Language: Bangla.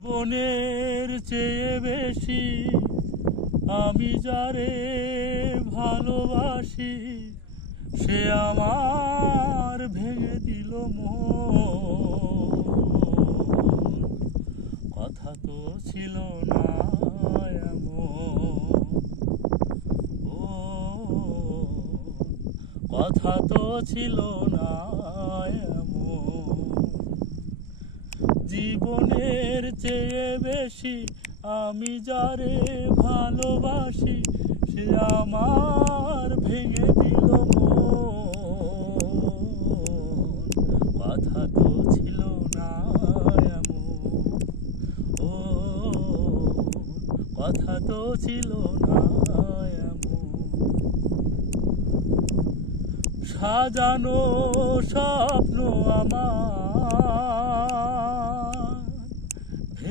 বনের চেয়ে বেশি আমি যারে ভালোবাসি, সে আমার ভেঙে দিল মন। কথা তো ছিল না এমন, ও কথা তো ছিল না এমন। জীবনের চেয়ে বেশি আমি যারে ভালোবাসি, সে আমার ভেঙে দিল মন। কথা তো ছিল না এমন, ও কথা তো ছিল না এমন। সাজানো স্বপ্ন আমার